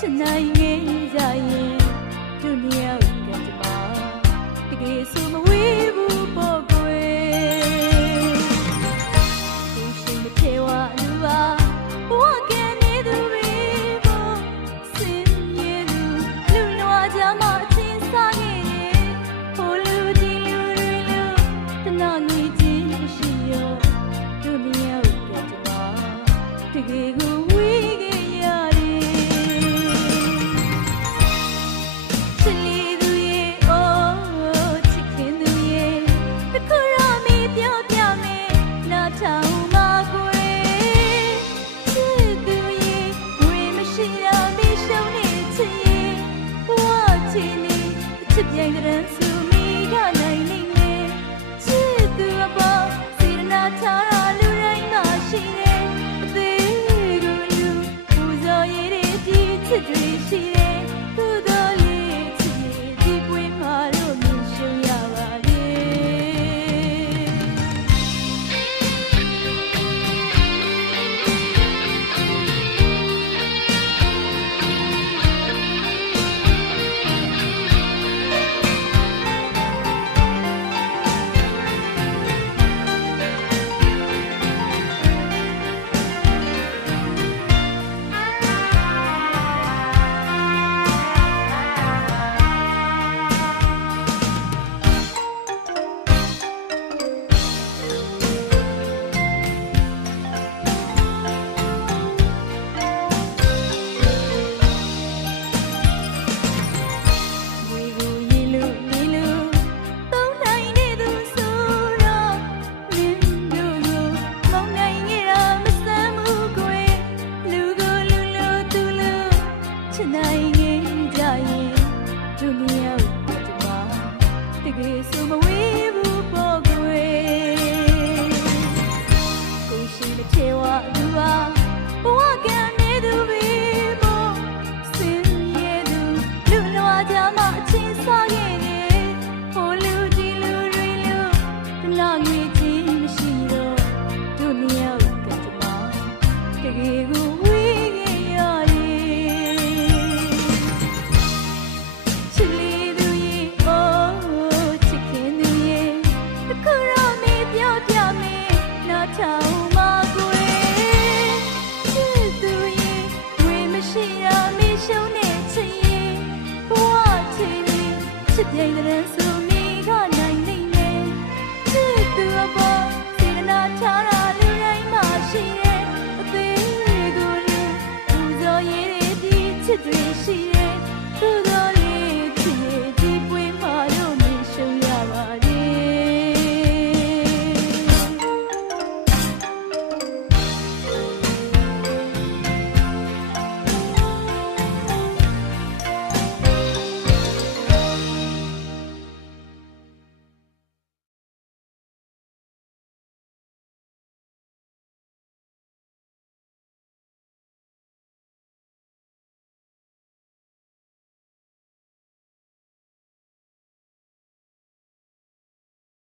ချနိုင်ငယ်ကြရ Thank you, ချနိုင်နေကြရင်ဒုနီယာကိုတမတကယ်ဆိုမဝေး se pierde de su